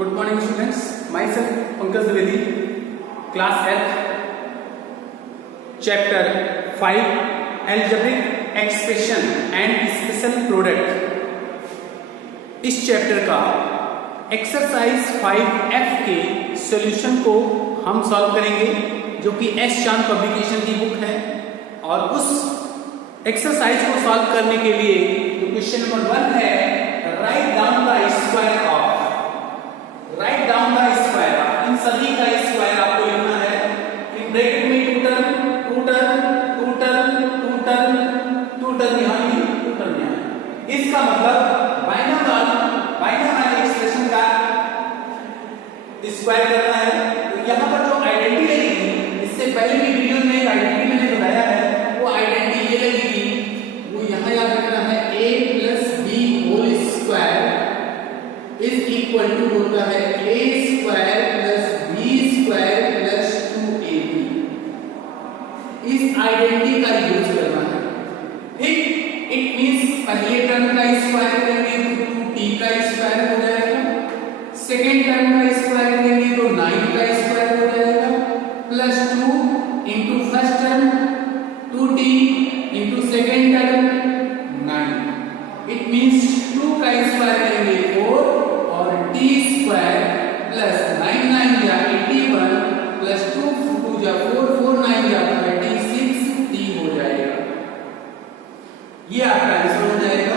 Good morning students, myself Pankaj Dwivedi, class 8th, chapter 5, algebraic expression and special product। इस chapter का exercise 5F के solution को हम solve करेंगे, जो कि एस चांद पब्लिकेशन की बुक है। और उस एक्सरसाइज को सॉल्व करने के लिए जो क्वेश्चन नंबर 1 है, write down the square of, write down the square of, इन सभी का स्क्वायर आपको लिखना है। इन ब्रैकेट में टू टर्म यहाँ, इसका मतलब बाइनोमियल एक्सप्रेशन का स्क्वायर करना है। तो यहाँ पर जो आइडेंटिटी लगेगी, इससे पहले भी वीडियो में एक आइडेंटिटी मैंने बताया है, वो आइडेंटिटी ये लगेगी, वो यहाँ याद रखना है, a plus b whole square is equal to होता है a square plus b square plus 2ab। इस आइडेंटिटी का यूज करना है, ठीक। इट मींस पहले टर्म का स्क्वायर करेंगे तो 2t का स्क्वायर हो जाएगा, सेकेंड टर्म का स्क्वायर करेंगे तो 9 का स्क्वायर हो जाएगा, plus 2 into first term 2t into second term 9। It means 2 का स्क्वायर करेंगे 4 और t स्क्वायर प्लस 9 9 या 81 प्लस 2 2 या 4 4 9 या 36t हो जाएगा। ये आपका आंसर हो जाएगा।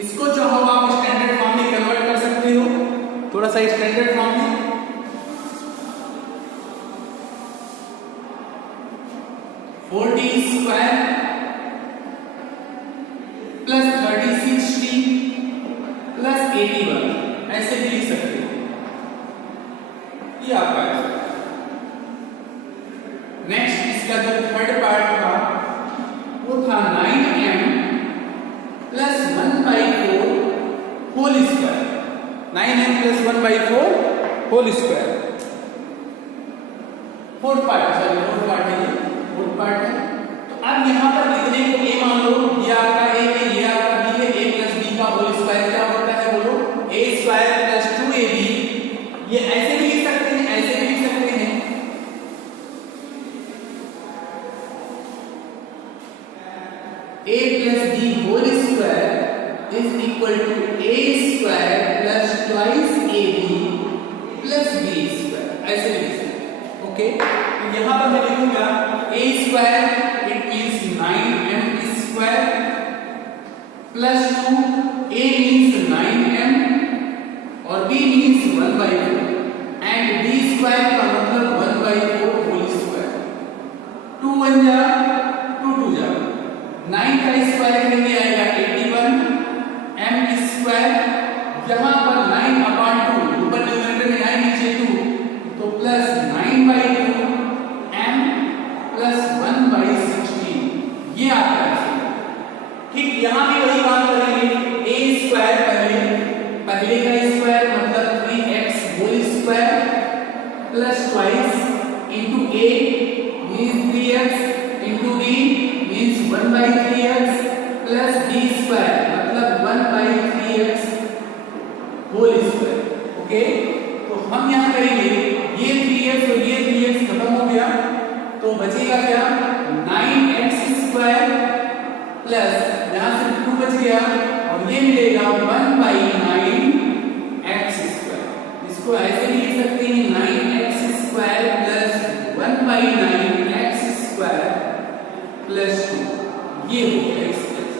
इसको चाहो आप स्टैंडर्ड फॉर्म में कन्वर्ट कर सकते हो, थोड़ा सा स्टैंडर्ड फॉर्म में। 4t square plus 36t plus 81 ऐसे भी लिख सकते हो। ये आपका आंसर। नेक्स्ट इसका जो थर्ड पार्ट था वो था 9m plus 1/4 whole square, 9m plus 1/4 whole square. Fourth part है, फोर्थ पार्ट है। तो अब यहाँ पर लिखने को a मान लो, ये आपका a है, ये आपका b है, a प्लस b का होल स्क्वायर क्या होता है बोलो, a स्क्वायर प्लस 2ab। ये ऐसे भी लिख सकते हैं, ऐसे भी लिख सकते हैं। a plus b whole square is equal to a square plus twice ab plus b square, ऐसे लिख सकते हैं। ओके, तो यहाँ पर मैं लिखूंगा a square, it means 9m square plus 2, a means 9m और b means 1/4 and b square का मतलब 1/4 होल स्क्वायर। 2 1 जा 2 2 जा, 9 का स्क्वायर करेंगे आएगा 81 m स्क्वायर, यहाँ पर 9/2 ऊपर न्यूमरेटर में 9 नीचे 2 तो प्लस 9/2 m प्लस 1/16। ये आपका आंसर। ठीक, यहाँ भी वही बात करेंगे, a स्क्वायर पहले का स्क्वायर मतलब 3x whole square plus twice into a means 3x into b means 1/3x plus b square मतलब 1/3x होल स्क्वायर। ओके, तो हम यहाँ करेंगे ये 3x और ये 3x खत्म हो गया, तो बचेगा क्या, 9x स्क्वायर प्लस यहाँ से 2 बच गया और ये मिलेगा 1/9x स्क्वायर। इसको ऐसे भी लिख सकते हैं 9x square plus 1/9x square plus 2। ये हो गया एक्सप्रेशन।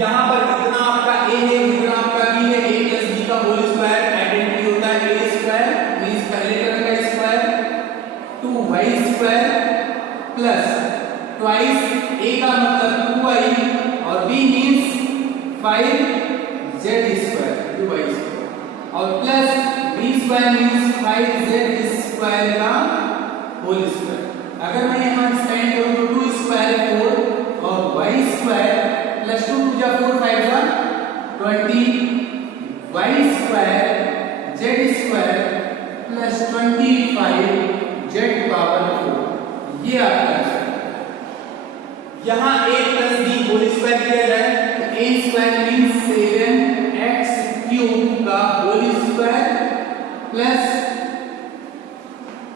यहाँ पर कितना आपका a है, कितना आपका b है, a प्लस b का होल स्क्वायर आइडेंटिटी होता है a स्क्वायर मींस पहले टर्म का square 2y square plus twice a का मतलब 2y और b means 5z square 2y square और plus b square means 5z square का होल स्क्वायर। अगर मैं यहाँ एक्सपेंड करूँ तो 2 स्क्वायर 4 और y स्क्वायर प्लस 2 2 जा 4 5 जा 20 y square z square plus 25 z power 4। ये आपका आंसर। यहाँ a plus b whole square किया जाए तो a square means 7x cube cube का whole square plus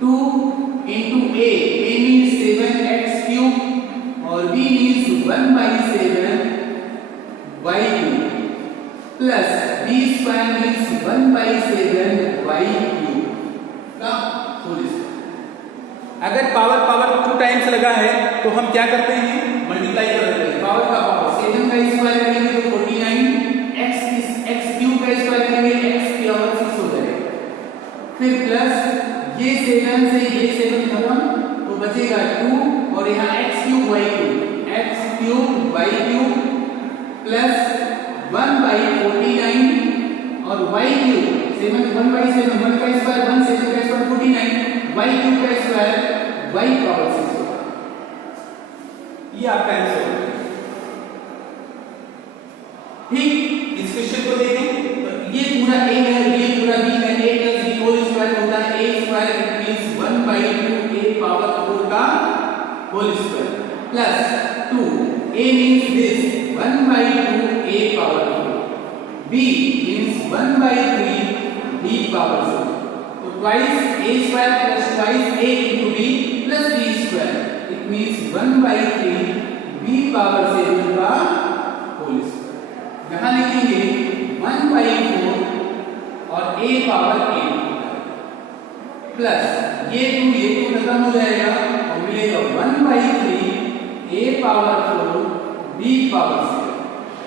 2 into a means 7x cube और b means 1/7 y cube plus b square means 1/7 y cube का whole square. अगर power 2 times लगा है तो हम क्या करते हैं, मल्टीप्लाई करते हैं। पावर का पावर 7 का स्क्वायर करेंगे तो 49, x क्यूब का स्क्वायर करेंगे x की पावर 6 हो जाएगा, फिर प्लस ये 7 से ये 7 खत्म तो बचेगा 2 और यहाँ x cube y cube plus 1/49 और y क्यूब 7 1/7 1 का स्क्वायर 1 7 का स्क्वायर 49 y क्यूब का स्क्वायर y पावर 6 होगा। ये आपका आंसर होगा। ठीक, इस क्वेश्चन को देखें तो ये पूरा a है, ये पूरा b है, a plus b whole square होता है a square means 1/2 a power 4 का whole square plus 2 a means this 1/2 a power 4 b means 1/3 b power 4 तो twice a square plus twice a into b plus b square it means 1/3 b power 7 का whole square. यहाँ लिखेंगे 1/4 और a power 8 plus ये 2 खत्म हो जाएगा और मिलेगा 1/3 a power 4 b power 7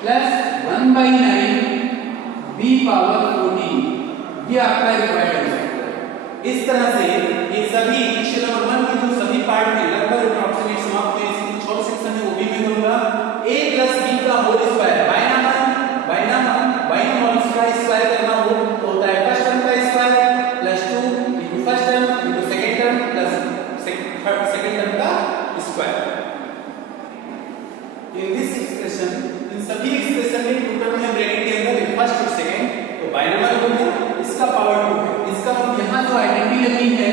plus 1/9 b power 14। ये आपका रिक्वायर्ड आंसर है। इस तरह से ये सभी इक्वेशन नंबर 1 के जो सभी पार्ट में लगभग अप्रॉक्सीमेट समाप्त हुए, इसकी कुछ और सेक्शन है वो भी मैं करूंगा। a plus b का होल स्क्वायर बाइनोमियल का स्क्वायर करना हो तो होता है फर्स्ट टर्म का square plus 2 into first term into second term plus second term का स्क्वायर। इन दिस एक्सप्रेशन, इन सभी एक्सप्रेशन में टू टर्म है ब्रैकेट के अंदर फर्स्ट और सेकंड, तो बाइनोमियल हो गया, इसका पावर 2 है। इसका यहाँ जो आइडेंटिटी लगी है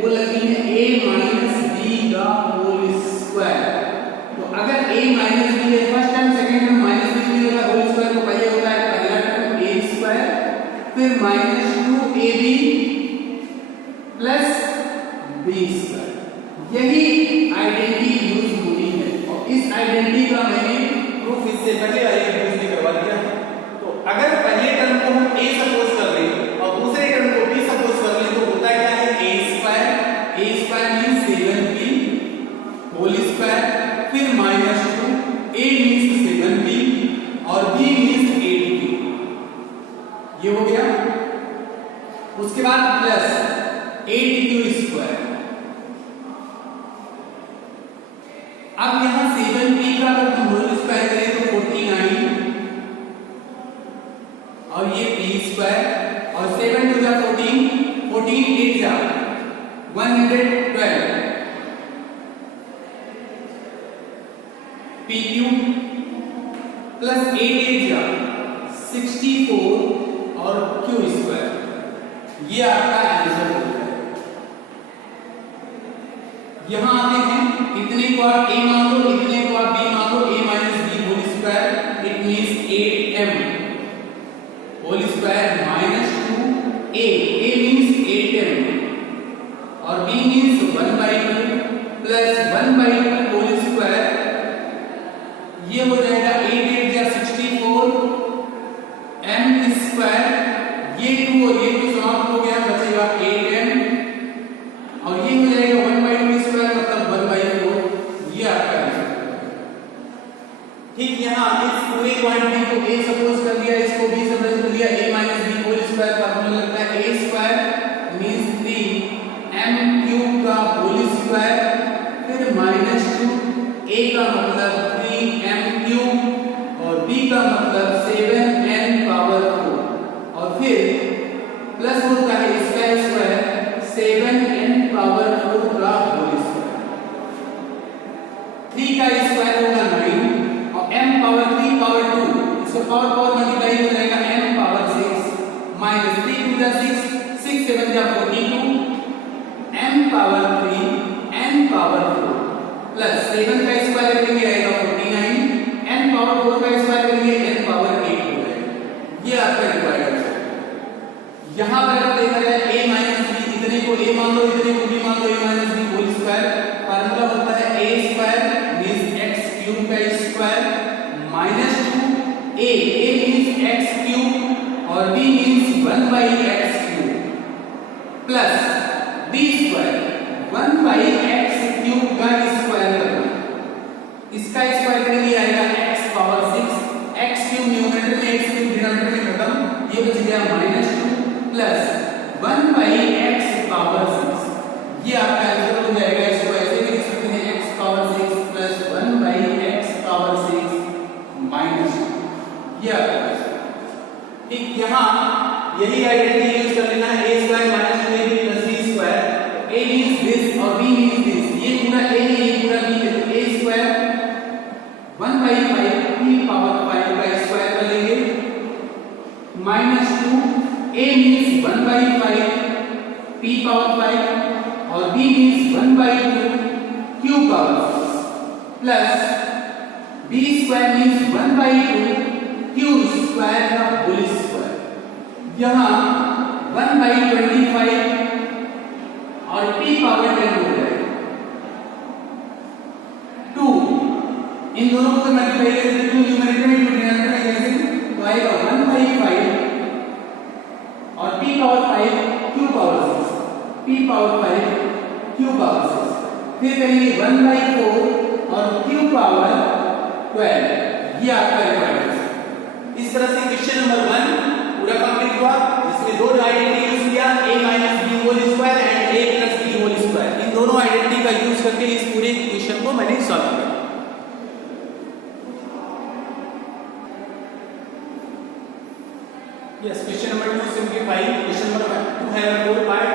वो लगी है a minus b का होल स्क्वायर। तो अगर a minus b है first term, second term minus b का होल स्क्वायर तो पहले होता है पहला टर्म a स्क्वायर फिर -2ab प्लस b स्क्वायर। यही आइडेंटिटी यूज होनी है और इस आइडेंटिटी का मैंने प्रूफ इससे पहले आइए यूज भी करवा दिया है। तो अगर पहले टर्म को हम a सपोज कर लें और दूसरे टर्म को b सपोज कर लें तो होता क्या है a square means 7b whole square फिर -2 a मींस 7b और b मींस 8b। ये हो गया। उसके बाद प्लस 8q स्क्वायर। अब यहां 7b का अगर हम होल स्क्वायर करें तो 49 और ये b स्क्वायर और 7 टू जा 14 8 जा 112 p क्यूब प्लस 8 जा 64 और q स्क्वायर। ये आपका आंसर हो गया। यहां आते हैं इतने को आप a मान लो, इतने को आप b मान लो, a minus b whole square it means 8m whole square -2a means 8m और b means 1/2 plus 1/2 whole square. ये हो जाएगा 8 या 64 m स्क्वायर। ये 2 और ये 2 समाप्त हो गया, बचेगा 8m और ये हो जाएगा 1/2 स्क्वायर मतलब 1/4। ये आपका आंसर। ठीक, यहाँ इस पूरे क्वांटिटी को a सपोज कर दिया, इसको b सपोज कर दिया, a minus b whole square formula लगता है a square means 3m cube का होल स्क्वायर फिर -2 a का मतलब 3m क्यूब और b का मतलब 7n पावर 4 और फिर प्लस होता है इसका स्क्वायर 7n पावर 4 का होल स्क्वायर। 3 का स्क्वायर होगा 9 और m पावर 3 पावर 2 इसको पावर मल्टीप्लाई हो जाएगा m पावर 6 माइनस 3 टू जा 6 6 7 जा 42 m power 3 n power 4 plus 7 का स्क्वायर करेंगे आएगा 49 n पावर 4 का स्क्वायर करेंगे n पावर 8 हो जाएगा। ये आपका रिक्वायर्ड आंसर। यहाँ पर अगर देखा जाए a माइनस बी, इतने को a मान लो, इतने को b मान लो, a minus B whole square, formula होता है a square means x cube का square minus 2 a means x cube और b means 1 by x cube plus b square 1 by x cube का स्क्वायर करना, इसका स्क्वायर करेंगे आएगा x power 6, x cube numerator में, x क्यूब डिनोमिनेटर में खत्म, ये बच गया minus 2 plus 1 by x power 6, ये आपका आंसर हो जाएगा। इसको ऐसे भी लिख सकते हैं x power 6 plus 1 by x power 6 minus 2, ये आपका आंसर। ठीक, यहाँ यही आइडेंटिटी यूज कर लेना है, a square minus 2ab plus b square, a means this और b मींस दिस, ये पूरा a है, ये पूरा b है, तो a square 1 by 5 p power 5 का स्क्वायर कर लेंगे minus 2 a means 1 by 5 p power 5 और b means 1 by 2 q power 6 plus b square means 1 by 2 q square का होल स्क्वायर, यहाँ 1 by 25 और p पावर 10 हो जाएगा 2, इन दोनों को मल्टीप्लाई करेंगे 2 न्यूमरेटर में 2 डिनोमिनेटर में कैसे, तो आएगा 1 by 5 और p power 5 q power 6, p power 5 q power 6, फिर करेंगे 1 by 4 और q पावर 12, ये आपका रिक्वायर्ड है। इस तरह से क्वेश्चन नंबर 1 पूरा कंप्लीट हुआ, जिसमें दो आइडेंटिटी यूज किया, a minus b whole square and a plus b whole square, इन दोनों आइडेंटिटी का यूज करके इस पूरे क्वेश्चन को मैंने सॉल्व किया। Yes, question number 2 simplify. Question number 2 है 4 पार्ट,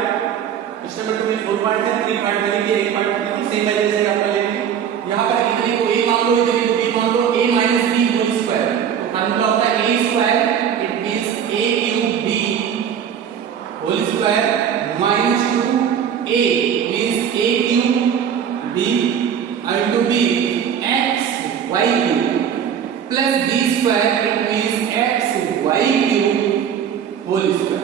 question number 2 में 4 पार्ट है, 3 पार्ट करेंगे, एक पार्ट करेंगे सेम है जैसे आप कर लेंगे। यहाँ पर इतने को a मान लो, इतने को b मान लो, a minus b whole square, तो फार्मूला होता है a square, it means a cube b whole square minus 2 a means a cube b into b x y cube plus b square, it means x y cube whole square.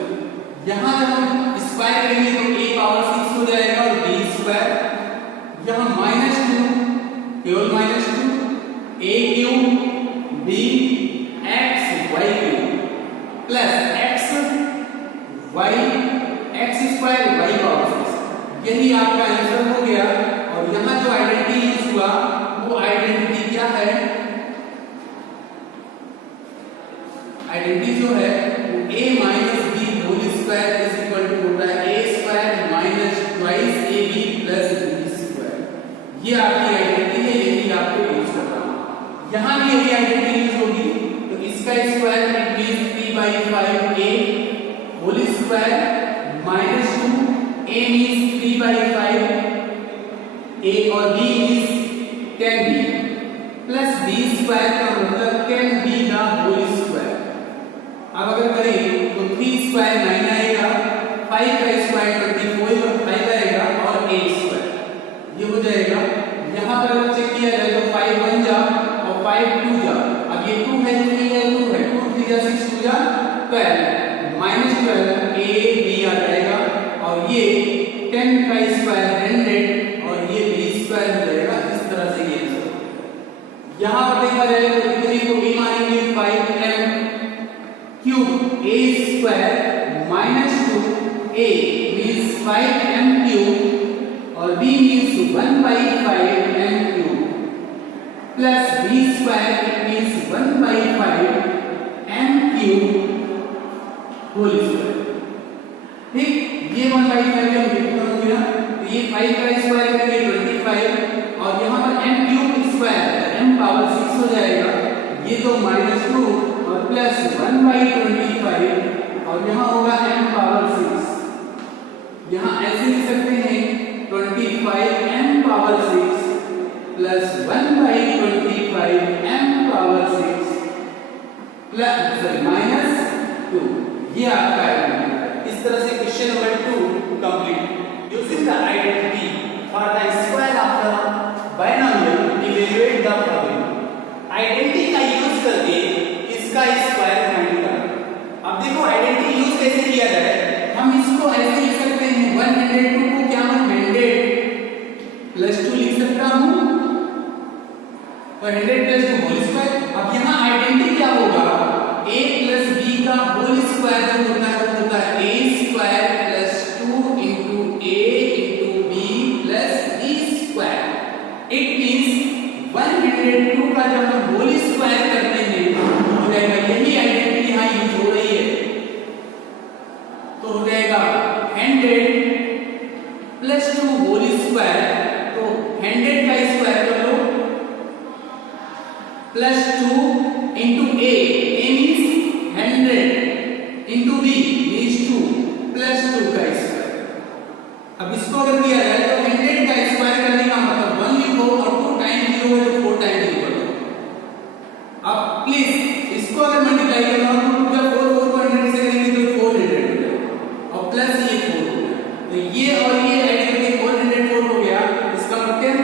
यहाँ जब हम square करेंगे तो a power 6 हो जाएगा और b square, यहाँ minus 2 केवल minus 2 a cube b x y cube plus x y x square y power 6, यही आपका आंसर हो गया। और यहाँ जो आइडेंटिटी यूज हुआ वो आइडेंटिटी क्या है, आइडेंटिटी जो है वो a minus b whole square is equal to होता है a square minus twice ab plus b square, ये आपकी आइडेंटिटी है, यही आपको यूज करना है। यहाँ भी यही आइडेंटिटी यूज होगी, तो इसका square it means 3/5a whole square minus 2 a means 3/5 a और b means 10b plus b square का मतलब 10b का होल स्क्वायर। अब अगर करें तो 3 स्क्वायर 9 आएगा, 5 का स्क्वायर 24 और 5 आएगा और 8 स्क्वायर, ये हो जाएगा। यहाँ पर अगर चेक किया जाए तो 5 1 जा और 5 2 जा, अब ये 2 है 3 है 2 है, 2 3 जा 6 2 जा 12 माइनस 12 a b आ जाएगा और ये 10 का स्क्वायर 100 और ये b स्क्वायर हो जाएगा। इस तरह से ये यहाँ पर देखा जाए तो इतने को b मानेंगे 5m cube a square minus 2a means 5m cube और b means 1/5m cube plus b square means 1/5m cube whole square. ठीक, ये 1/5 का खत्म हो गया, तो ये 5 का स्क्वायर करेंगे 25 और यहाँ पर m cube square m power 6 हो जाएगा, ये तो -2 और प्लस 1/25 और यहाँ होगा m पावर 6, यहाँ ऐसे लिख सकते हैं 25 m power 6 plus 1/25 m power 6 plus -2, ये आपका आइडेंटिटी। इस तरह से question number 2 complete. Using the identity for the square of the binomial evaluate the following. Identity का यूज करके इसका स्क्वायर फाइंड करें। अब देखो आइडेंटिटी यूज कैसे किया जाए, 102 को क्या मैं 100 प्लस 2 लिख सकता हूं, तो 100 प्लस 2 होल स्क्वायर। अब यहाँ आइडेंटिटी क्या होगा, a प्लस b का होल स्क्वायर जो होता है वो होता है a square plus 2 into a into b plus b square. It means 102 का जब हम होल स्क्वायर करते हैं तो हो जाएगा, यही आइडेंटिटी यहाँ यूज हो रही है, तो हो जाएगा 100 प्लस 2 होल स्क्वायर, तो 100 का स्क्वायर कर लो plus 2 into a means 100 into b means 2 plus 2 का स्क्वायर। अब इसको अगर दिया जाए तो 100 का स्क्वायर करने का मतलब 1 लिखो और 2 टाइम 0 है तो 4 टाइम लिखो। अब प्लीज इसको अगर मल्टीप्लाई करना हो तो जब 4 को 100 से करेंगे तो 400 हो जाएगा और प्लस ये 4 हो गया, तो ये और ये ऐड करके 404 हो गया। इसका मतलब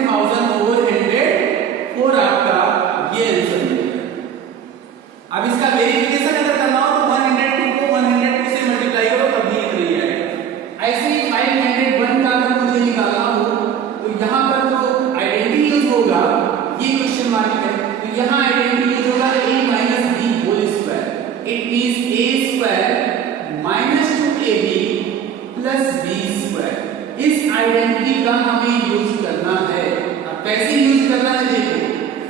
10404 आपका ये आंसर है। अब इसका वेरिफिकेशन अगर करना हो तो 102 को 102 से मल्टीप्लाई करो तब भी इतना ही आएगा। ऐसे ही 501 का अगर मुझे निकालना हो तो यहाँ पर जो आइडेंटिटी यूज होगा ये क्वेश्चन मार्क है, तो यहाँ आइडेंटिटी यूज होगा a minus b whole square. It means a square minus 2ab plus b square. इस आइडेंटिटी का हमें यूज करना है। अब कैसे यूज करना है देखो,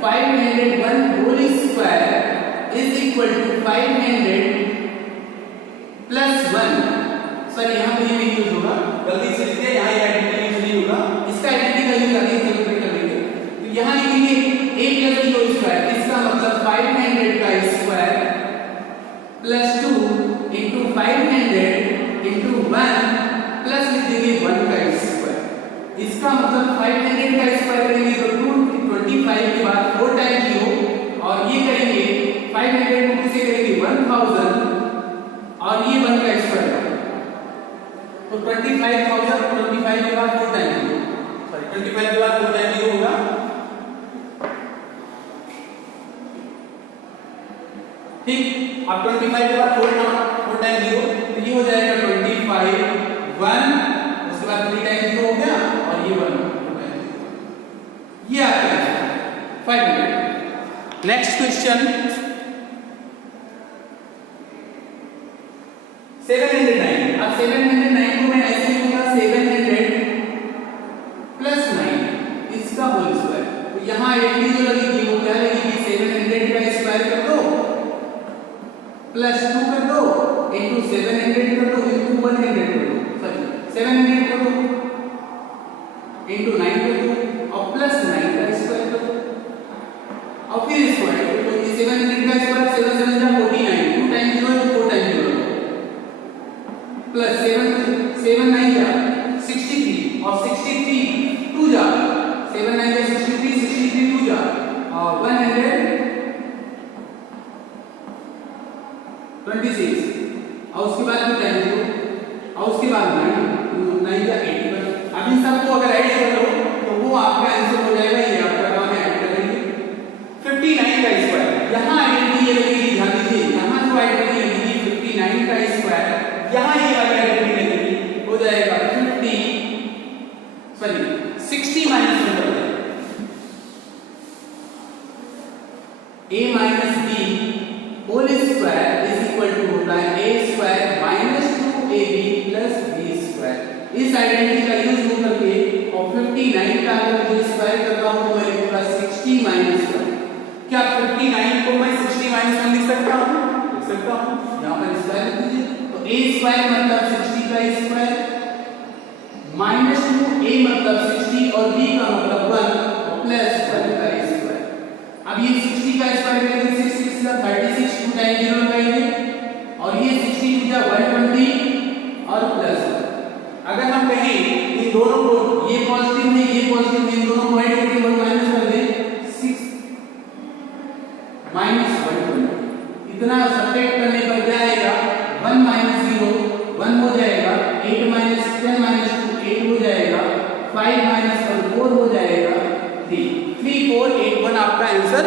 501 whole square is equal to 500 plus 1। Sir यहाँ पे ये नहीं यूज होगा, गलती से लिखते हैं, यहाँ ये आइडेंटिटी यूज नहीं होगा, इसका आइडेंटिटी का यूज आगे कैलकुलेट कर लेंगे। तो यहाँ लिखेंगे a plus b whole square, इसका मतलब 500 का square plus 2 into 500 into 1 plus लिख देंगे 1 का स्क्वायर। इसका मतलब 500 का स्क्वायर करेंगे तो 225 के बाद 4 टाइम 0 और ये करेंगे 500 को किसे करेंगे 1000 और ये 1 का स्क्वायर तो 25000 25 के बाद 4 टाइम 0, सॉरी 25 के बाद 4 टाइम 0 होगा। ठीक, अब 25 के बाद 4 टाइम 0 तो ये हो जाएगा 25 1, उसके बाद 3 टाइम 0 हो गया और ये 1 ये आपका आंसर 500। Next question 709। अब 709 को मैं ऐसे लिखूंगा 700 प्लस 9 इसका होल स्क्वायर। तो यहाँ आइडेंटिटी जो लगेगी वो क्या लगेगी, 700 का स्क्वायर कर दो प्लस 2 कर दो इंटू 700 कर दो इंटू 100 कर दो, सॉरी 700 कर दो इंटू 9 कर दो और प्लस 9 का स्क्वायर कर दो और फिर स्क्वायर। तो 700 का स्क्वायर 7 7 जा 49, 2 टाइम 0 है तो 4 टाइम 0 प्लस 7 9 जा 63 और 63 2 जा 7 9 जा 63 2 जा और 126 और उसके बाद 2 टाइम 0 और उसके बाद 9 जा 81। अब इन सबको अगर ऐड कर लो तो वो आपका आंसर हो जाएगा, ये आपका काम है ऐड करेंगे 59 का स्क्वायर। यहाँ आइडेंटिटी ये लगेगी, ध्यान दीजिए यहाँ जो आइडेंटिटी लगेगी 59 का स्क्वायर, यहाँ ये वाली आइडेंटिटी लगेगी हो जाएगा 60 माइनस 1 कर दें a minus b whole square is equal to होता है a square minus 2ab plus b square. इस आइडेंटिटी का यूज हो करके और 59 का अगर मुझे स्क्वायर करना हो तो मैं लिखूंगा 60 माइनस 1। क्या 59 को मैं 60 माइनस 1 लिख सकता हूँ? लिख सकता हूँ, यहाँ पर स्क्वायर लिख दीजिए। तो a स्क्वायर मतलब 60 का स्क्वायर माइनस 2a मतलब 60 और b का मतलब 1 और प्लस 1 का स्क्वायर। अब ये 60 का स्क्वायर करेंगे 6 6 का 36 2 टाइम 0 लगाएंगे और ये 60 जा 120 और प्लस 1। अगर हम कहें इन दोनों को, ये पॉजिटिव है ये पॉजिटिव है, इन दोनों को ऐड करके 1 माइनस कर दें 6 माइनस 120, इतना सब्ट्रैक्ट करने पर क्या आएगा 1 माइनस 0 1 हो जाएगा, 8 माइनस 10 माइनस 2 8 हो जाएगा, 5 माइनस 1 4 हो जाएगा, 3 4 8 1 आपका आंसर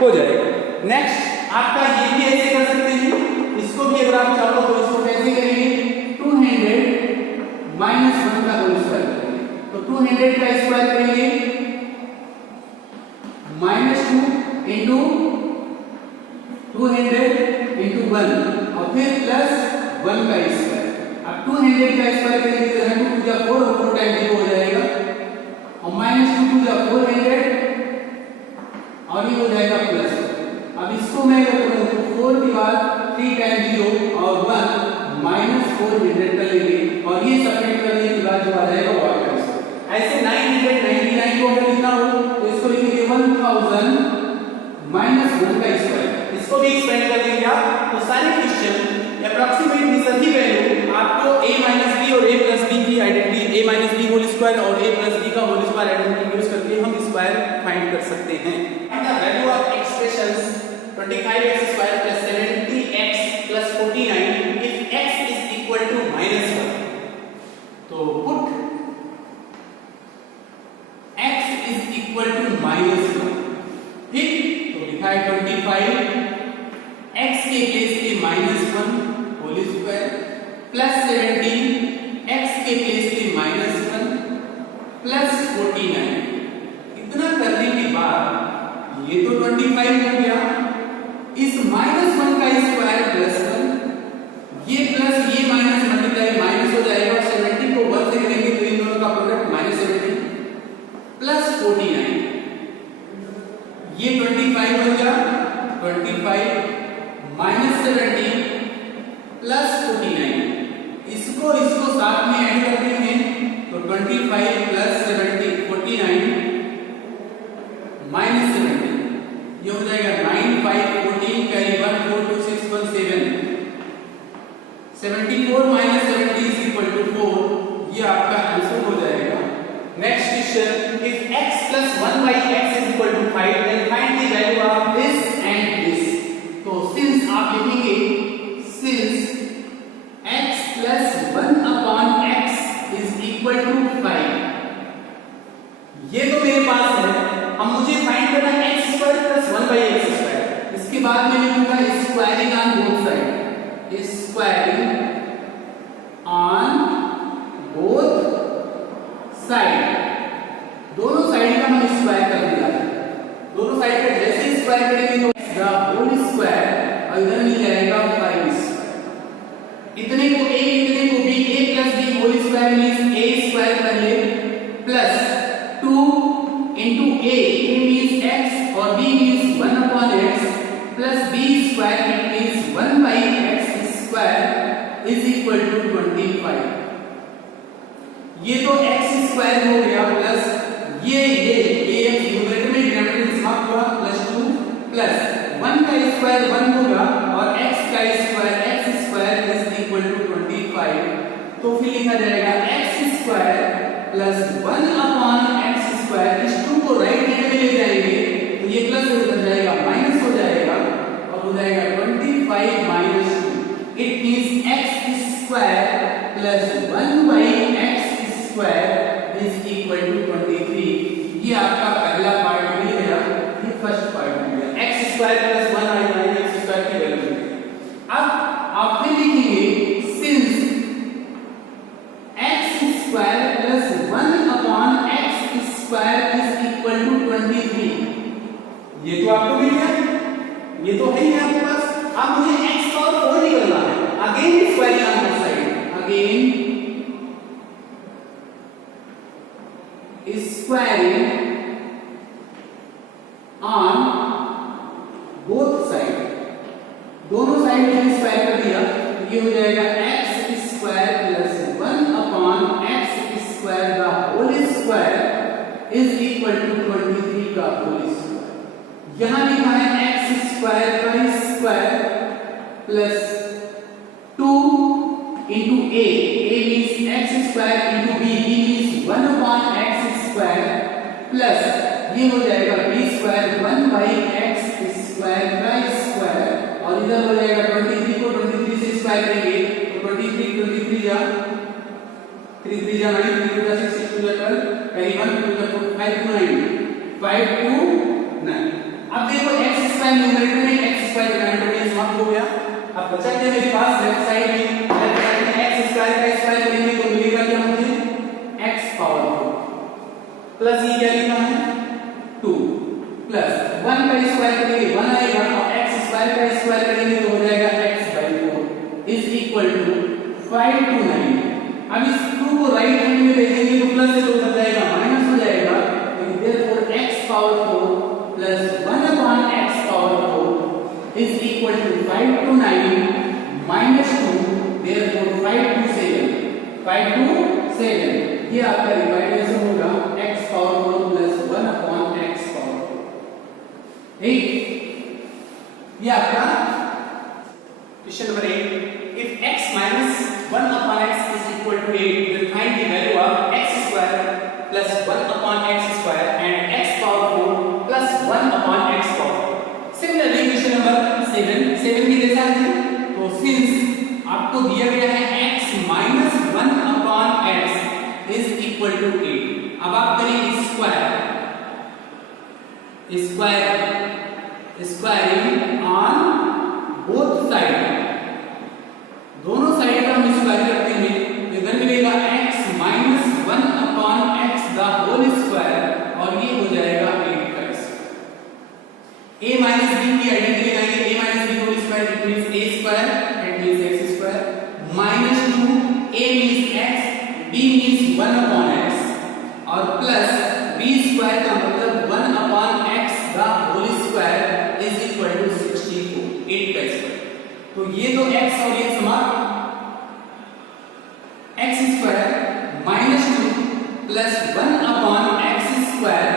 हो जाएगा। नेक्स्ट आपका ये भी ऐसे कर सकते हैं, इसको भी अगर आप चाहो तो इसको कैसे करेंगे 200 माइनस 1 200 का स्क्वायर करेंगे -2 इंटू 200 इंटू 1 और फिर प्लस 1 का स्क्वायर। अब 200 का स्क्वायर करेंगे तो 2 टू 4 4 टाइम 0 हो जाएगा और -2 टू 400 और ये हो जाएगा प्लस। अब इसको मैं करूँ तो 4 के बाद 3 टाइम 0 और 1 -400 कर लेंगे और ये सबट्रैक्ट करने के बाद जो आ जाएगा वो आ जाएगा। ऐसे 999 को अगर लिखना हो तो इसको लिखेंगे 1000 -1 का स्क्वायर। इसको भी एक्सपेंड कर देंगे आप तो सारे क्वेश्चन अप्रॉक्सीमेटली सभी वैल्यू आपको a माइनस बी और a प्लस बी की identity a minus B whole square और a प्लस बी का होल स्क्वायर आइडेंटिटी यूज करके हम स्क्वायर फाइंड कर सकते हैं। Find the value of expressions 25x square plus 70x plus 49 if x is equal to -1। तो put x is equal to -1, ठीक। तो लिखा है 25 x के प्लेस पे -1 होल स्क्वायर प्लस 17 x के प्लेस पे -1 प्लस 49। इतना करने के बाद ये तो 25 हो गया, इस -1 का स्क्वायर प्लस 1 ये प्लस ये माइनस मल्टीप्लाई माइनस हो जाएगा और 70 को 1 से करेंगे तो इन दोनों का प्रोडक्ट -70 प्लस 49 ये 25 हो गया 25 -70 प्लस 49। इसको साथ में ऐड कर देंगे तो 25 प्लस 70 49 -70 ये हो जाएगा 9 5 14 carry 1 4 2 6 1 7 74 minus 70 is equal to 4। ये आपका आंसर हो जाएगा। Next question if x plus 1 by x is equal to 5 then find the value of this and this। तो सिंस आप लिखेंगे since x plus 1 upon x is equal to 5। ये तो मेरे पास है, अब मुझे फाइंड करना है x square plus 1 by x square। इसके बाद मैं लिखूंगा squaring on both side, squaring on both side. दोनों साइड का हम स्क्वायर कर देंगे। दोनों साइड का जैसे स्क्वायर करेंगे तो द होल स्क्वायर और इधर मिल जाएगा 5। इतने को a इतने को b a plus b whole square means a square कर ले plus 2 into a means x और b means 1 upon x plus b square it means 1 by x square is equal to 25। ये तो x स्क्वायर हो गया plus ये x numerator में denominator समाप्त हुआ प्लस 2 प्लस 1 का स्क्वायर 1 होगा और x का square x square is equal to 25। तो फिर लिखा जाएगा x square plus 1 upon x square. इस 2 को राइट हैंड में ले जाएंगे तो ये प्लस हो जाएगा माइनस हो जाएगा और हो जाएगा 25 minus 2 it means x square plus 1 by x square is equal to 23। ये आपका पहला पार्ट मिल गया, ये फर्स्ट पार्ट मिल गया। x square plus 1 minus x square की वैल्यू मिल गई। अब आप फिर लिखेंगे since x square plus 1 upon x square is equal to 23। ये तो आपको मिल गया, ये तो है ही आपके पास। अब मुझे x और 4 निकालना है। Again squaring on both side, again squaring on both side. दोनों साइड में स्क्वायर कर दिया तो ये हो जाएगा x square plus 1 upon x square का whole square is equal to 23 का होल स्क्वायर। यहां लिखा है x स्क्वायर का square plus 2 into a means x square into b means 1 upon x square plus ये हो जाएगा b square 1 by x square का स्क्वायर और इधर हो जाएगा 23 को 23 से स्क्वायर करेंगे तो 23 जा 3 3 जा 9 3 जा 6 6 जा 12 कैरी 1 2 जा 4 5 to 9 5 to 9। अब देखो x स्क्वायर न्यूमरेटर में x स्क्वायर डिनोमिनेटर में समाप्त हो गया। अब बचा क्या मेरे पास लेफ्ट साइड में x स्क्वायर का स्क्वायर करेंगे तो मिलेगा क्या मुझे x पावर 4। To 5 to 9। अब इस 2 को राइट हैंड में ले लेंगे तो प्लस से उधर जाएगा माइनस हो जाएगा, तो therefore x power 4 plus 1 upon x power 4 is equal to 5 to 9 minus 2, therefore 5 to 7, 5 to 7। ये आपका डिवाइडेशन होगा x power 4 plus 1 upon x power 4। ठीक, ये आपका question number 8। If x minus 1 upon x is equal to 8, then find the value of x square plus 1 upon x square and x power 4 plus 1 upon x power 4। Similarly, question number 7 भी जैसा है। तो since आपको दिया गया है x minus 1 upon x is equal to 8, अब आप करें स्क्वायरिंग ऑन बोथ साइड, दोनों साइड का हम स्क्वायर करते हैं तो इधर मिलेगा x minus 1 upon x the whole square और ये हो जाएगा 8 का स्क्वायर। a माइनस b की आइडेंटिटी लगाएंगे, a minus b whole square it means a square, it means x square minus 2 a means x, b means 1 upon x और plus b square का मतलब 1 upon x the whole square is equal to 64, 8 का square. तो ये तो x और ये समाप्त, x square minus 2 plus 1 upon x square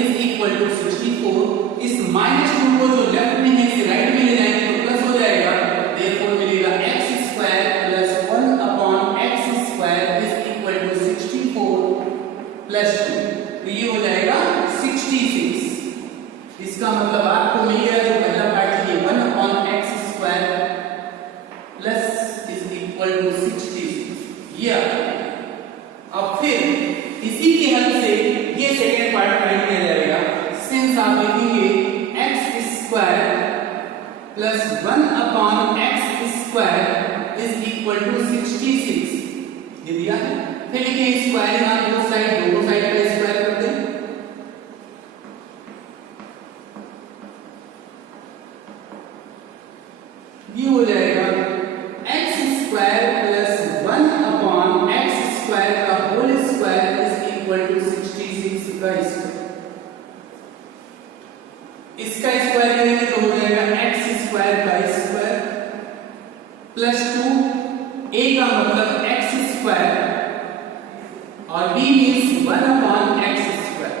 is equal to 64। इस माइनस 2 को जो लेफ्ट में है इसे राइट में ले जाएंगे तो प्लस हो जाएगा, देयरफॉर मिलेगा x square plus 1 upon x square is equal to 64 plus 2, तो ये हो जाएगा 66। इसका मतलब आपको मिल गया जो पहला पार्ट है 1 upon x square plus is equal to 66। ये अब फिर इसी की हेल्प से ये सेकंड पार्ट फाइंड किया जाएगा। सिंस आप लिखेंगे x square plus 1 upon x square is equal to 66, ये दिया है। फिर लिखिए स्क्वायरिंग ऑन बोथ साइड, दोनों साइड का स्क्वायर करते हैं, ये हो जाएगा x square plus 1 upon x square का whole square is equal to 66 का स्क्वायर। इसका स्क्वायर करेंगे तो हो जाएगा x स्क्वायर का स्क्वायर प्लस 2, a का मतलब x स्क्वायर और b means 1 upon x square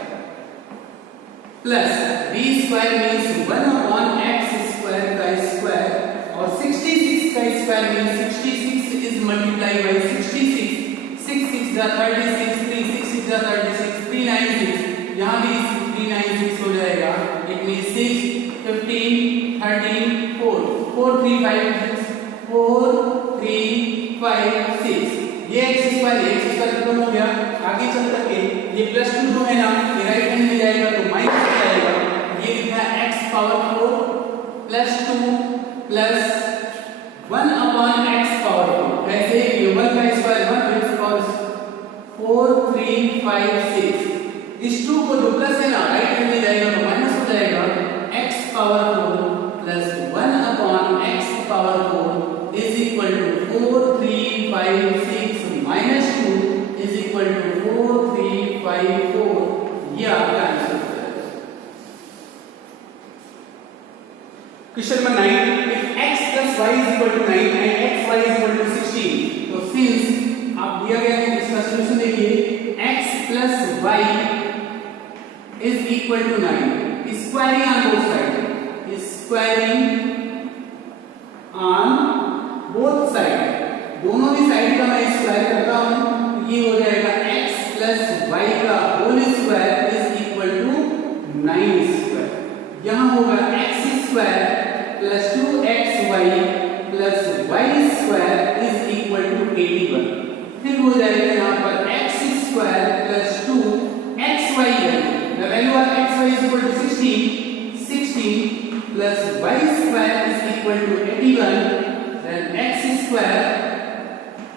plus b square means 1 upon x square का स्क्वायर और 66 का square means 66 is multiply by 66, 6 6 जा 36, 3 6 6 जा 36, 396, यहां भी 396 हो जाएगा, इट मींस 6 15 13 4 4 3 5 6 4 3 5 6, ये x स्क्वायर खत्म हो गया। आगे चल करके ये प्लस 2 जो है ना ये राइट हैंड में जाएगा तो माइनस हो जाएगा, ये लिखा है x power 4 plus 2 plus 1 upon x power 4, ऐसे ये 1 का स्क्वायर 1 x पावर 4 3 5 6, इस 2 को जो प्लस है ना राइट हैंड में जाएगा तो माइनस हो जाएगा, x power 4 plus 1 upon x power 4 is equal to 4 3 5 6 minus 2 is equal to 4 3 5 4। ये आपका आंसर है। Question number 9, if x plus y is equal to 9 and x y is equal to 16, तो since आप दिया गया है इसका सॉल्यूशन देखिए, x plus y is equal to 9, squaring on both side, squaring on both side, दोनों ही side का मैं स्क्वायर करता हूं तो ये हो जाएगा x plus y का whole square is equal to 9 square. यहां होगा x square plus 2xy plus y square is equal to 81। फिर हो जाएगा यहाँ पर x square plus 2xy, the value of xy is equal to 16 plus y square is equal to 81, then x square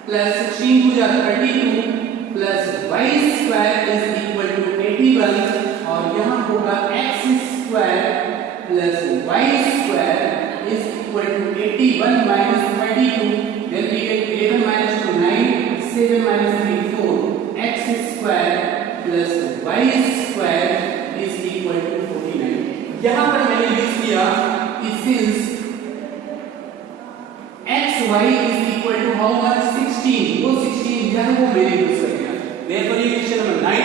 plus 16 to the 32 plus y square is equal to 81 और यहाँ होगा x square plus y square is equal to 81 minus 32 then we get 11 minus 2 9, 7 minus 3 4, x square plus y square is equal to 49. यहाँ पर मैंने use किया कि since x y is equal to how much 16, वो 16 यहाँ वो मैंने use कर दिया। Therefore ये क्वेश्चन नंबर 9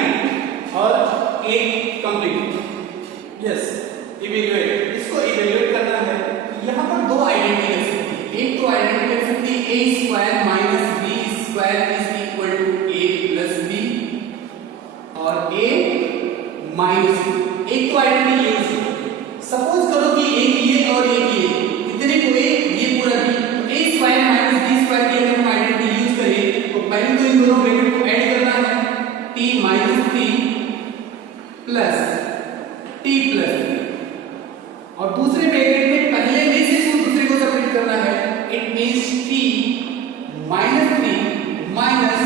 और 8 कंप्लीट। यस, इवैल्यूएट, इसको इवैल्यूएट करना है। यहाँ पर दो आइडेंटिटी लिख सकती है। एक तो आइडेंटिटी लिख सकती है a square minus b square is equal to a plus b और a माइनस b। एक तो आइडेंटिटी यूज सपोज करो कि एक ये और एक ये, कितने को ये पूरा b, तो a square minus b square की अगर हम आइडेंटिटी यूज करें तो पहले तो इन दोनों ब्रैकेट को ऐड करना है, t minus 3 plus t plus 3 और दूसरे ब्रैकेट में पहले में से दूसरे को सेपरेट करना है। It means t minus 3 minus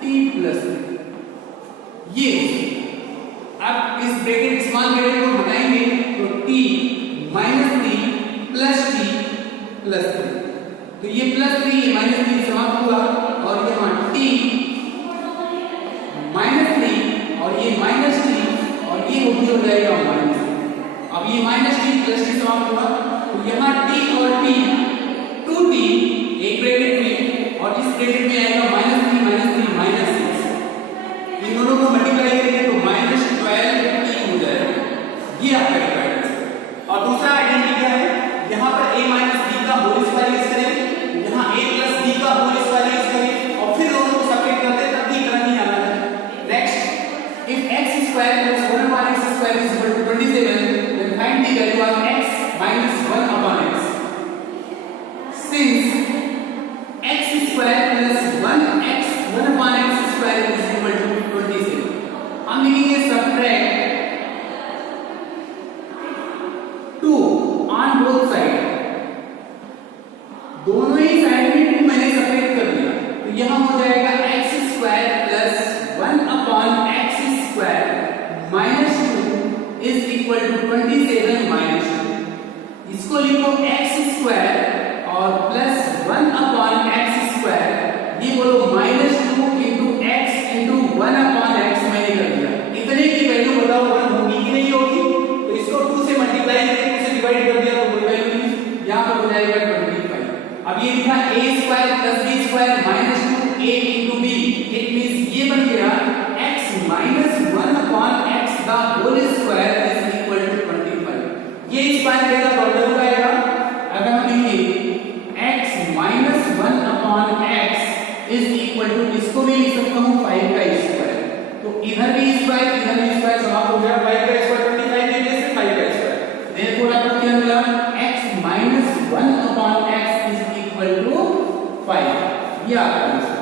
t plus 3। ये अब इस ब्रैकेट स्मॉल ब्रैकेट को हटाएंगे तो t minus 3 plus t plus 3, तो ये प्लस 3 ये माइनस 3 समाप्त हुआ और यहाँ t माइनस 3 और ये माइनस t और ये हो जाएगा माइनस। अब ये माइनस टी प्लस टी समाप्त हुआ तो यहाँ t और t 2t एक ब्रैकेट में और इस ब्रैकेट में आएगा माइनस 3 माइनस 6। इन दोनों को मल्टीप्लाई करेंगे तो माइनस 12t हो जाएगा। ये आपका डिफरेंस। और दूसरा आइडेंटिटी क्या है, यहाँ पर a माइनस b का होल स्क्वायर यूज करें, यहाँ a प्लस b का होल स्क्वायर यूज करें और फिर दोनों को सेपरेट कर दें, तब भी करना नहीं आना है। Next, if x square plus 1 upon x square is equal to 27, find the value of x minus 1 upon x. Since x square plus 1x 1 upon x square is equal to 27, हम लिखेंगे subtract 2 on both side। दोनों ही side में 2 मैंने separate कर दिया तो यहाँ हो जाएगा x square plus 1 upon x square minus 2 is equal to 27 minus 2। इसको लिखो x स्क्वायर और प्लस 1 अपॉन x स्क्वायर, ये बोलो minus 2 into x into 1 upon x मैंने कर दिया। इतने की वैल्यू बताओ वन होगी कि नहीं होगी, तो इसको 2 से मल्टीप्लाई करके 2 से डिवाइड कर दिया तो कोई वैल्यू नहीं, यहाँ पर हो जाएगा 25। अब ये लिखा a square plus b square minus 2a into b, it means ये बन गया x माइनस 1 अपॉन x का whole square is equal to 25। ये स्क्वायर देगा तो क्या आएगा, अगर हम लिखें x minus 1 upon x is equal to, इसको मैं लिख सकता हूँ 5 का स्क्वायर, तो इधर भी स्क्वायर समाप्त हो गया, 5 का स्क्वायर 25 के लिए से 5 का स्क्वायर। देयरफॉर आपको क्या मिला, x minus 1 upon x is equal to 5। ये आपका answer.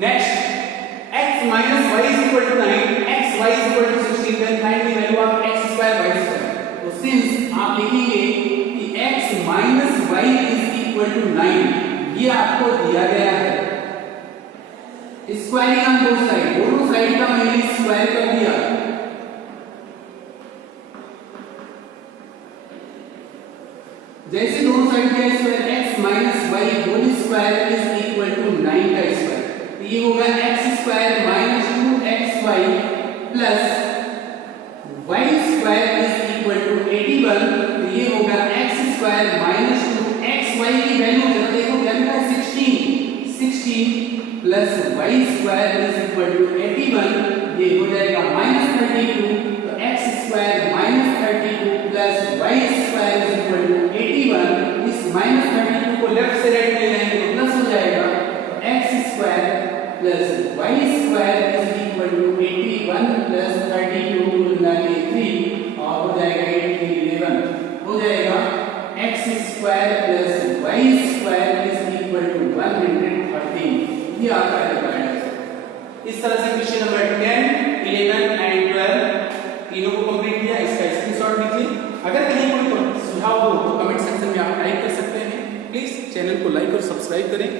Next, x minus y is equal to 9, x y is equal to 16, then find the value of x square y square। तो since आप लिखेंगे कि x minus y is equal to 9, ये आपको दिया गया है। स्क्वायरिंग ऑन बोथ साइड, दोनों साइड का मैंने स्क्वायर कर दिया। जैसे दोनों साइड का square x minus y whole square is equal to 9 का स्क्वायर, ये होगा x square minus 2xy plus y square is equal to 81, तो ये होगा x स्क्वायर माइनस 2xy की वैल्यू जरा देखो क्या मिला, 16 plus y square is equal to 81, ये हो जाएगा माइनस 32, तो x square minus 32 plus y square is equal to 81। इस माइनस 32 को लेफ्ट से राइट में लेंगे तो प्लस हो जाएगा, x square plus y square is equal to 81 plus 32 गुना के 3 और हो जाएगा 11 हो जाएगा x square plus y square is equal to 113। ये आपका रिक्वायर्ड है। इस तरह से क्वेश्चन नंबर 10, 11 एंड 12 तीनों को कंप्लीट किया। इसका स्क्रीनशॉट लीजिए। अगर कहीं कोई सुझाव हो तो कमेंट सेक्शन में आप टाइप कर सकते हैं। प्लीज चैनल को लाइक और सब्सक्राइब करें।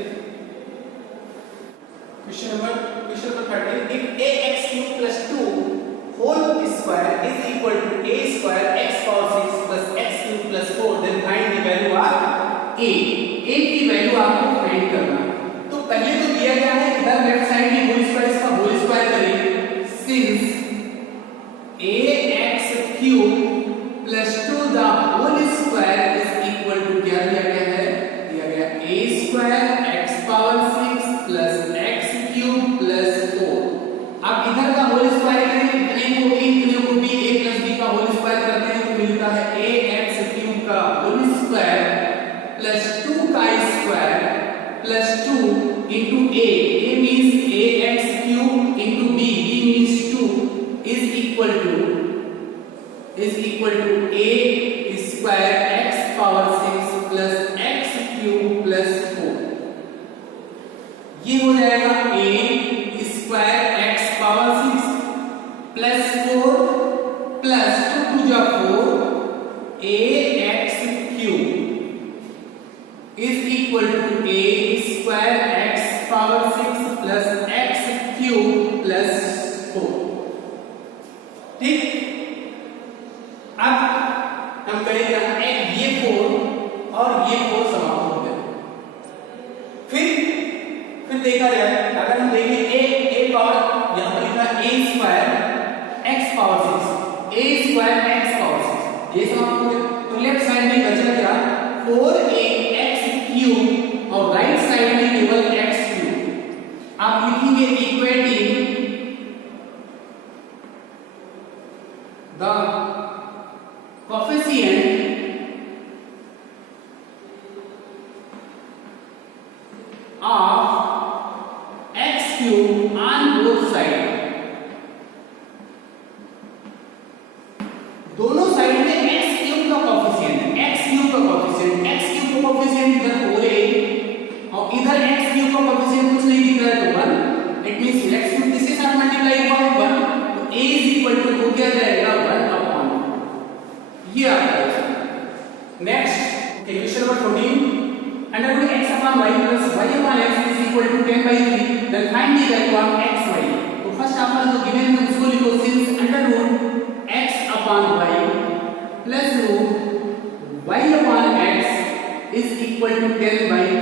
Question number 13. If ax cube plus 2 whole square is equal to a square x power 6 plus x cube plus 4, then find the value of a. a की value आपको find करना है। तो पहले तो दिया गया है इधर लेफ्ट साइड में होल स्क्वायर, इसका होल स्क्वायर करें। Since ax cube plus 2 the whole square is equal to क्या दिया गया है, दिया गया a square x power 6 plus x cube plus 4। अब इधर का होल स्क्वायर करें, इतने को a इतने को b, a प्लस b का होल स्क्वायर करते हैं तो मिलता है ax क्यूब का होल स्क्वायर प्लस 2 का square plus 2 into a means ax cube into b means 2 is equal to a square x power 6 plus x cube plus 4। ये हो जाएगा a square x power 6 plus 4 plus 2 to the 4 ax cube is equal to a square x power 6 plus x cube plus 4। ठीक, अब हम करेंगे ये 4 और ये 4 समाप्त हो गए। फिर देखा जाए, अगर हम देखें a पावर यहां पर लिखा है a square x power 6, a square x power 6, ये समाप्त हो गए। तो लेफ्ट साइड में बचा क्या, 4ax क्यूब और राइट साइड में केवल x क्यूब। आप लिखेंगे equating the coefficient of x cube on both side। दोनों साइड में x क्यूब का कोएफिशिएंट, x क्यूब का कोएफिशिएंट, x क्यूब का कोएफिशिएंट इधर 4a और इधर x क्यूब का कोएफिशिएंट कुछ नहीं दिख रहा है तो 1। इट मींस x क्यूब किसके साथ मल्टीप्लाई हुआ है 1, तो a इज इक्वल टू हो क्या जाएगा 1 अपॉन ये आपका। Next question number 14, under root x upon y plus y upon x is equal to 10/3, then find the value of x y। तो फर्स्ट आपका जो गिवन है उसको लिखो, since under root x upon y plus root y upon x is equal to 10/3,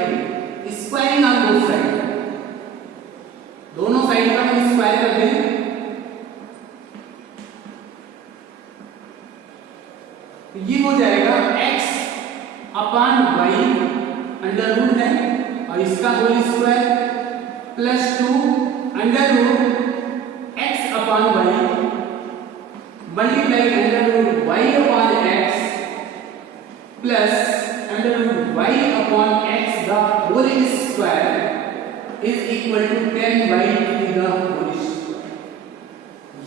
squaring on both side, दोनों side का हम square कर दें। ये हो जाएगा x upon y under root है और इसका whole square plus 2 under root x upon y multiply under root y upon x plus under root y upon x the whole square is equal to 10/3 the whole square.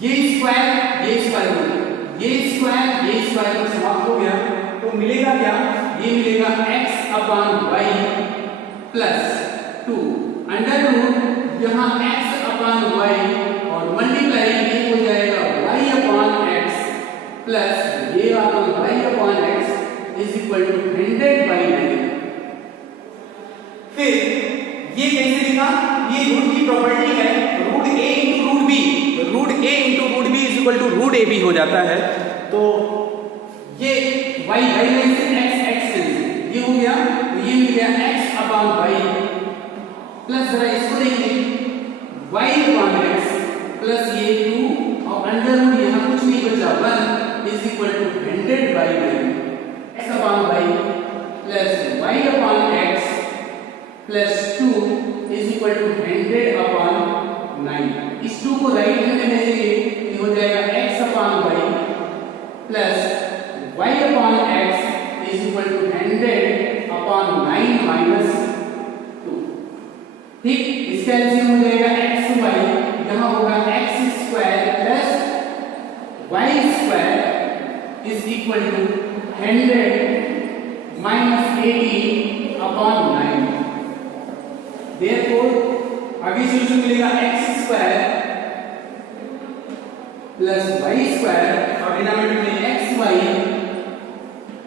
ये square हो गया, ये square तो समाप्त हो गया। तो मिलेगा क्या, ये मिलेगा x upon y plus 2 under root यहाँ x अपॉन y और मल्टीप्लाई ये हो जाएगा y अपॉन x प्लस ये वाला y upon x is equal to 100/9। फिर ये कैसे लिखा, ये रूट की प्रॉपर्टी है, root a into root b, root a into root b is equal to root a b हो जाता है। तो ये y से x से ये हो गया, तो ये मिल गया x अपॉन y प्लस जरा इसको देखिए y अपॉन x प्लस ये 2 और अंडर रूट यहाँ कुछ नहीं बचा 1 is equal to 100/9, x upon y plus y upon x plus 2 is equal to 100/9। इस 2 को राइट हैंड में भेजेंगे, ये हो जाएगा x upon y plus y upon x is equal to 100/9 minus 2। ठीक, इसका एलसीएम हो जाएगा x y, यहाँ होगा x square plus y square is equal to 100 minus 80/9। Therefore आगे सॉल्यूशन मिलेगा x square plus y square और डिनोमिनेटर में xy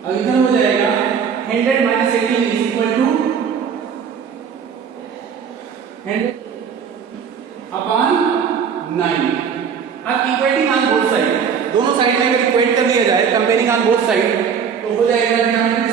और इधर हो जाएगा 100 minus 80 is equal to 100 upon 9। अब इक्वेटिंग ऑन बोथ साइड, दोनों साइड में अगर इक्वेट कर लिया जाए, कंपेयरिंग ऑन बोथ साइड, तो हो जाएगा डिनोमिनेटर